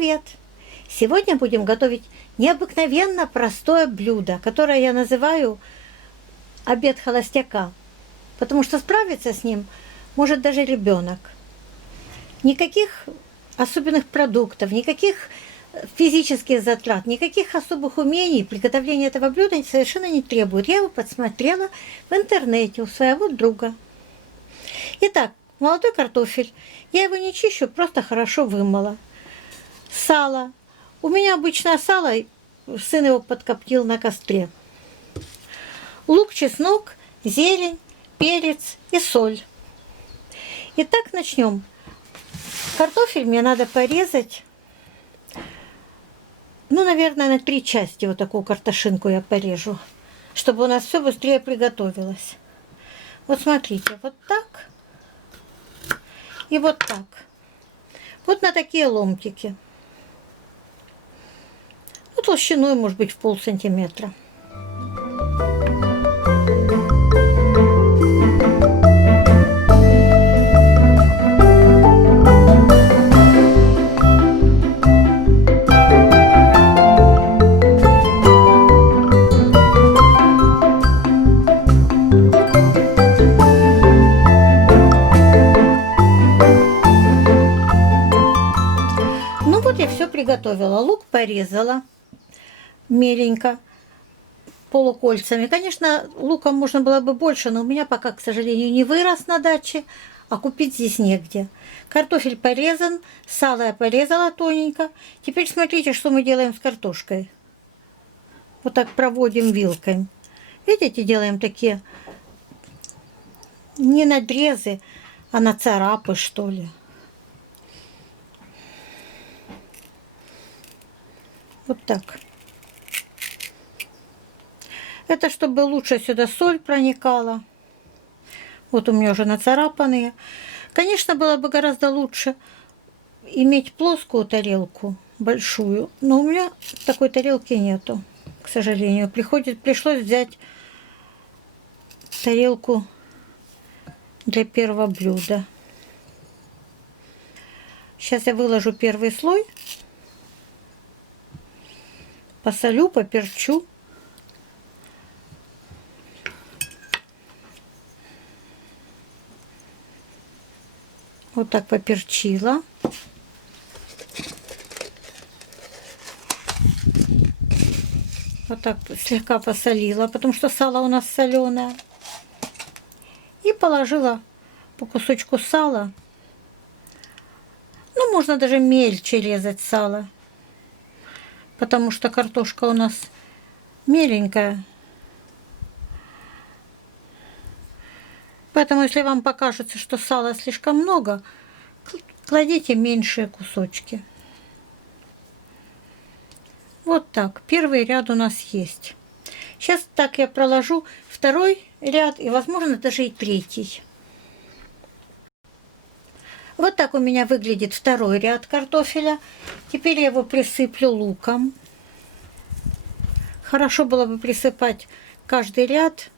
привет! Сегодня будем готовить необыкновенно простое блюдо, которое я называю обед холостяка, потому что справиться с ним может даже ребенок. Никаких особенных продуктов, никаких физических затрат, никаких особых умений приготовления этого блюда совершенно не требует. Я его подсмотрела в интернете у своего друга. Итак, молодой картофель. Я его не чищу, просто хорошо вымыла. Сало. У меня обычное сало, сын его подкоптил на костре. Лук, чеснок, зелень, перец и соль. Итак, начнем. Картофель мне надо порезать, наверное, на 3 части. Вот такую картошинку я порежу, чтобы у нас все быстрее приготовилось. Вот смотрите, вот так и вот так. Вот на такие ломтики. Ну, толщиной, может быть, в полсантиметра. Ну вот я все приготовила. Лук порезала меленько, полукольцами. Конечно, луком можно было бы больше, но у меня пока, к сожалению, не вырос на даче, а купить здесь негде. Картофель порезан, сало я порезала тоненько. Теперь смотрите, что мы делаем с картошкой. Вот так проводим вилкой. Видите, делаем такие не надрезы, а нацарапы, что ли. Вот так. Это чтобы лучше сюда соль проникала. Вот у меня уже нацарапанные. Конечно, было бы гораздо лучше иметь плоскую тарелку, большую. Но у меня такой тарелки нету, к сожалению. Пришлось взять тарелку для первого блюда. Сейчас я выложу первый слой. Посолю, поперчу. Вот так поперчила. Вот так слегка посолила, потому что сало у нас соленое. И положила по кусочку сала. Ну, можно даже мельче резать сало, потому что картошка у нас меленькая. Поэтому, если вам покажется, что сала слишком много, кладите меньшие кусочки. Вот так. Первый ряд у нас есть. Сейчас так я проложу второй ряд и, возможно, даже и третий. Вот так у меня выглядит второй ряд картофеля. Теперь я его присыплю луком. Хорошо было бы присыпать каждый ряд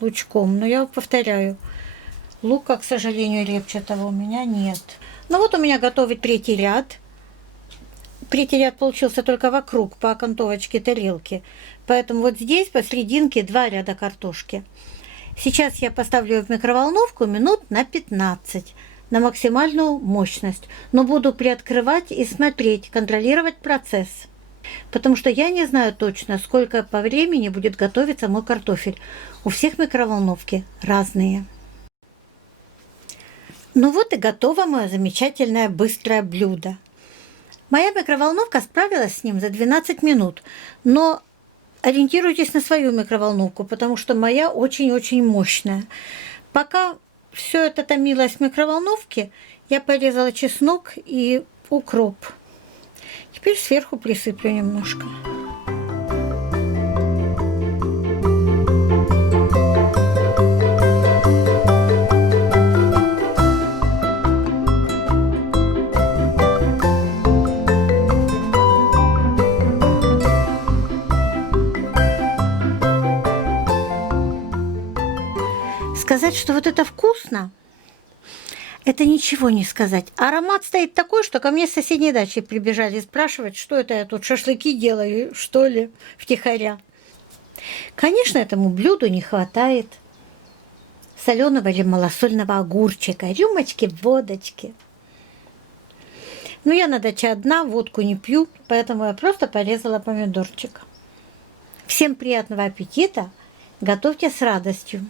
лучком, но я повторяю, лука, к сожалению, репчатого у меня нет. Ну вот у меня готовый третий ряд. Третий ряд получился только вокруг, по окантовочке тарелки. Поэтому вот здесь посерединке 2 ряда картошки. Сейчас я поставлю ее в микроволновку минут на 15 на максимальную мощность. Но буду приоткрывать и смотреть, контролировать процесс. Потому что я не знаю точно, сколько по времени будет готовиться мой картофель. У всех микроволновки разные. Ну вот и готово мое замечательное быстрое блюдо. Моя микроволновка справилась с ним за 12 минут. Но ориентируйтесь на свою микроволновку, потому что моя очень-очень мощная. Пока все это томилось в микроволновке, я порезала чеснок и укроп. Теперь сверху присыплю немножко. Сказать, что вот это вкусно, Это ничего не сказать. Аромат стоит такой, что ко мне с соседней дачи прибежали спрашивать, что это я тут шашлыки делаю, что ли, втихаря. Конечно, этому блюду не хватает соленого или малосольного огурчика, рюмочки водочки. Но я на даче одна, водку не пью, поэтому я просто порезала помидорчик. Всем приятного аппетита! Готовьте с радостью!